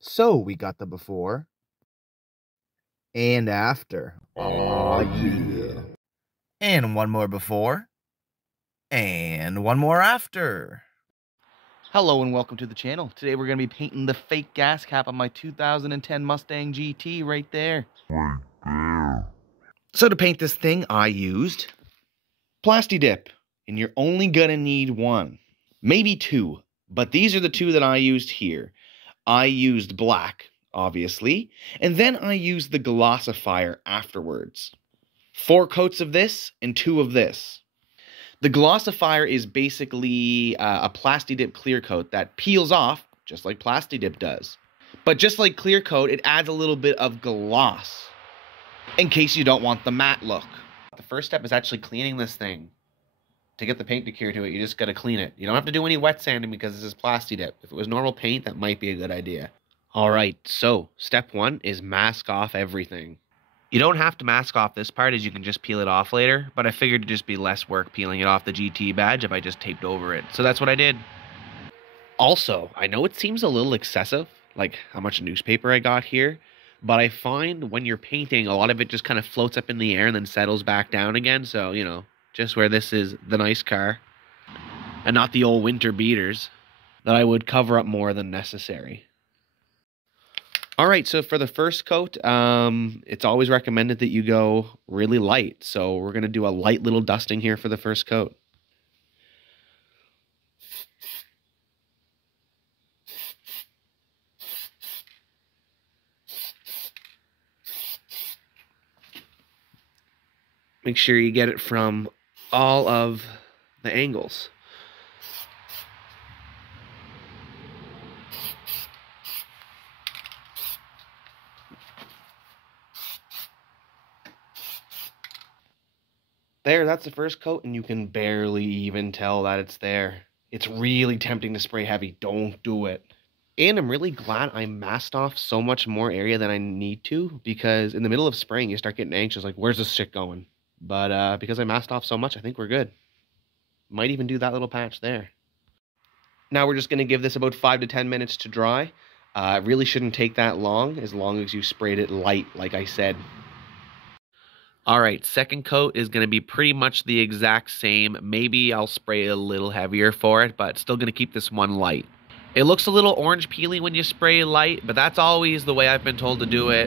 So we got the before and after. Oh yeah. And one more before and one more after. Hello and welcome to the channel. Today we're going to be painting the fake gas cap on my 2010 Mustang GT right there. So to paint this thing, I used plasti dip, and you're only going to need one, maybe two, but these are the two that I used here. I used black, obviously, and then I used the glossifier afterwards. 4 coats of this and 2 of this. The glossifier is basically a plasti dip clear coat that peels off, just like plasti dip does. But just like clear coat, it adds a little bit of gloss, in case you don't want the matte look. The first step is actually cleaning this thing. To get the paint to cure to it, you just gotta clean it. You don't have to do any wet sanding because this is plasti dip. If it was normal paint, that might be a good idea. Alright, so step 1 is mask off everything. You don't have to mask off this part, as you can just peel it off later, but I figured it'd just be less work peeling it off the GT badge if I just taped over it. So that's what I did. Also, I know it seems a little excessive, like how much newspaper I got here, but I find when you're painting, a lot of it just kind of floats up in the air and then settles back down again, so, you know, just where this is the nice car, and not the old winter beaters, that I would cover up more than necessary. Alright, so for the first coat, it's always recommended that you go really light. So we're going to do a light little dusting here for the first coat. Make sure you get it from all of the angles. There, that's the first coat, and you can barely even tell that it's there. It's really tempting to spray heavy. Don't do it. And I'm really glad I masked off so much more area than I need to, because in the middle of spraying, you start getting anxious, like, where's this shit going? But because I masked off so much, I think we're good. Might even do that little patch there. Now we're just going to give this about 5 to 10 minutes to dry. It really shouldn't take that long as you sprayed it light, like I said. Alright, second coat is going to be pretty much the exact same. Maybe I'll spray a little heavier for it, but still going to keep this one light. It looks a little orange peely when you spray light, but that's always the way I've been told to do it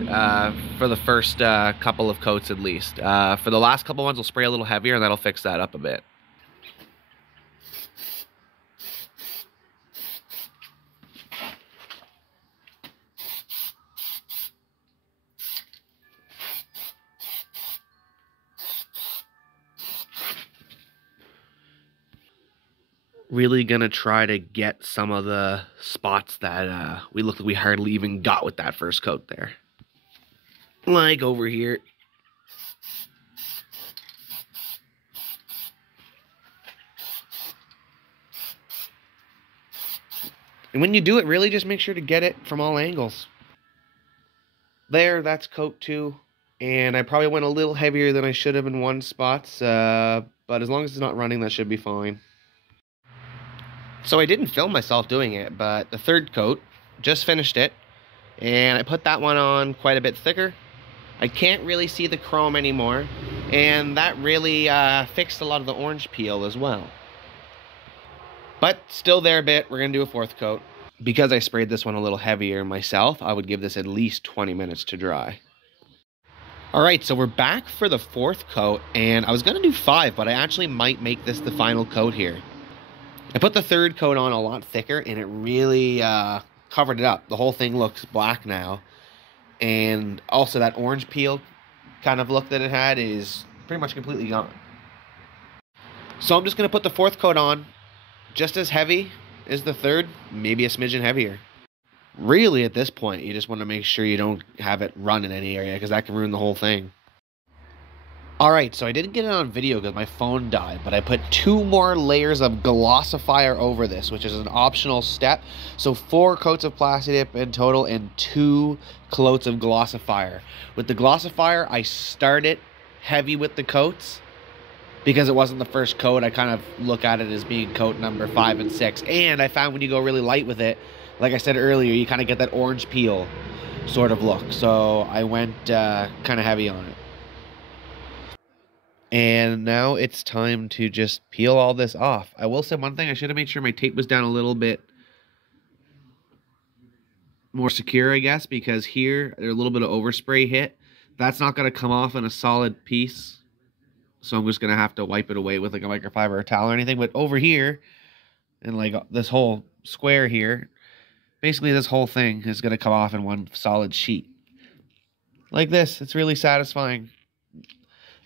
for the first couple of coats at least. For the last couple ones, we'll spray a little heavier, and that'll fix that up a bit. Really gonna try to get some of the spots that we look like we hardly even got with that first coat there. Like over here. And when you do it, really just make sure to get it from all angles. There, that's coat 2. And I probably went a little heavier than I should have in one spot, but as long as it's not running, that should be fine. So I didn't film myself doing it, but the third coat, just finished it, and I put that one on quite a bit thicker. I can't really see the chrome anymore, and that really fixed a lot of the orange peel as well. But still there a bit, we're going to do a fourth coat. Because I sprayed this one a little heavier myself, I would give this at least 20 minutes to dry. Alright, so we're back for the fourth coat, and I was going to do 5, but I actually might make this the final coat here. I put the third coat on a lot thicker, and it really covered it up. The whole thing looks black now. And also that orange peel kind of look that it had is pretty much completely gone. So I'm just going to put the fourth coat on, just as heavy as the third, maybe a smidgen heavier. Really, at this point, you just want to make sure you don't have it run in any area, because that can ruin the whole thing. Alright, so I didn't get it on video because my phone died, but I put 2 more layers of glossifier over this, which is an optional step. So 4 coats of plasti dip in total and 2 coats of glossifier. With the glossifier, I started heavy with the coats. Because it wasn't the first coat, I kind of look at it as being coat number 5 and 6. And I found when you go really light with it, like I said earlier, you kind of get that orange peel sort of look. So I went kind of heavy on it. And now it's time to just peel all this off. I will say one thing, I should have made sure my tape was down a little bit more secure, I guess, because here, there's a little bit of overspray hit. That's not going to come off in a solid piece. So I'm just going to have to wipe it away with like a microfiber or towel or anything. But over here, and like this whole square here, basically this whole thing is going to come off in one solid sheet. Like this. It's really satisfying.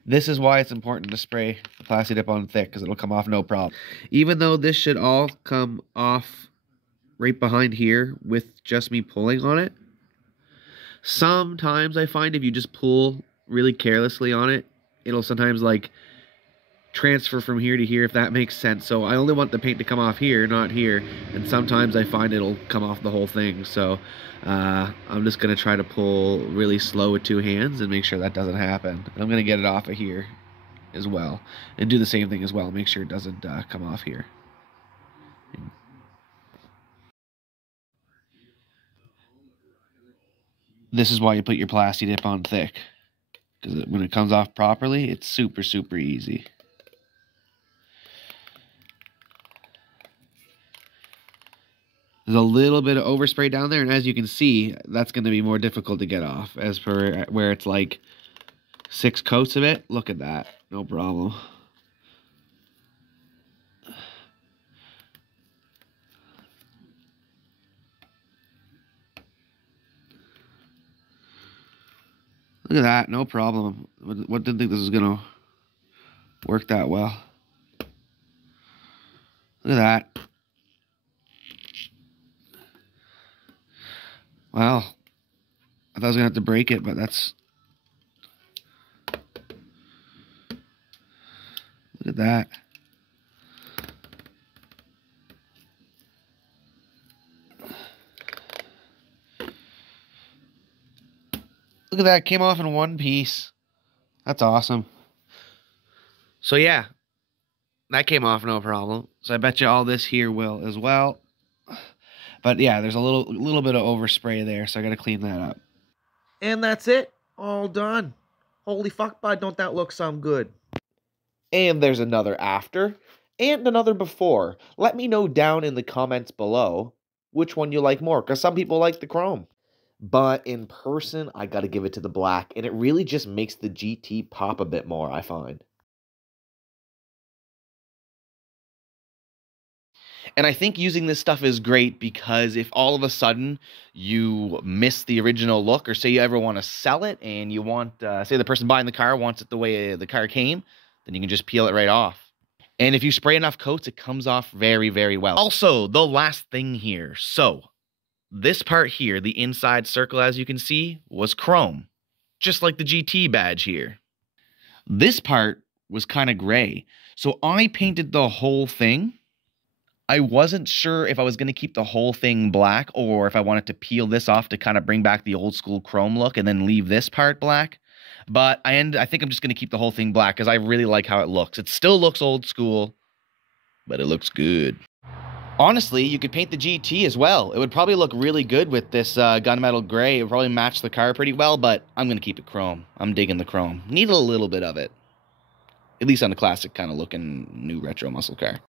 This is why it's important to spray the plasti dip on thick, because it'll come off no problem. Even though this should all come off right behind here with just me pulling on it, sometimes I find if you just pull really carelessly on it, it'll sometimes like transfer from here to here, if that makes sense. So I only want the paint to come off here, not here, and sometimes I find it'll come off the whole thing. So I'm just going to try to pull really slow with two hands and make sure that doesn't happen. I'm going to get it off of here as well and do the same thing as well, make sure it doesn't come off here. This is why you put your plasti dip on thick, because when it comes off properly, it's super, super easy. There's a little bit of overspray down there, and as you can see, that's going to be more difficult to get off. As per where it's like 6 coats of it, look at that. No problem. Look at that, no problem. What didn't think this was going to work that well. Look at that. Wow. I thought I was going to have to break it, but that's... Look at that. Look at that, it came off in one piece. That's awesome. So yeah, that came off no problem. So I bet you all this here will as well. But yeah, there's a little bit of overspray there, so I got to clean that up. And that's it. All done. Holy fuck, bud, don't that look some good? And there's another after and another before. Let me know down in the comments below which one you like more, because some people like the chrome. But in person, I got to give it to the black, and it really just makes the GT pop a bit more, I find. And I think using this stuff is great because if all of a sudden you miss the original look, or say you ever want to sell it and you want, say the person buying the car wants it the way the car came, then you can just peel it right off. And if you spray enough coats, it comes off very, very well. Also, the last thing here. So, this part here, the inside circle, as you can see, was chrome. Just like the GT badge here. This part was kind of gray. So I painted the whole thing. I wasn't sure if I was going to keep the whole thing black or if I wanted to peel this off to kind of bring back the old school chrome look and then leave this part black. But I think I'm just going to keep the whole thing black because I really like how it looks. It still looks old school, but it looks good. Honestly, you could paint the GT as well. It would probably look really good with this gunmetal gray. It would probably match the car pretty well, but I'm going to keep it chrome. I'm digging the chrome. Need a little bit of it. At least on the classic kind of looking new retro muscle car.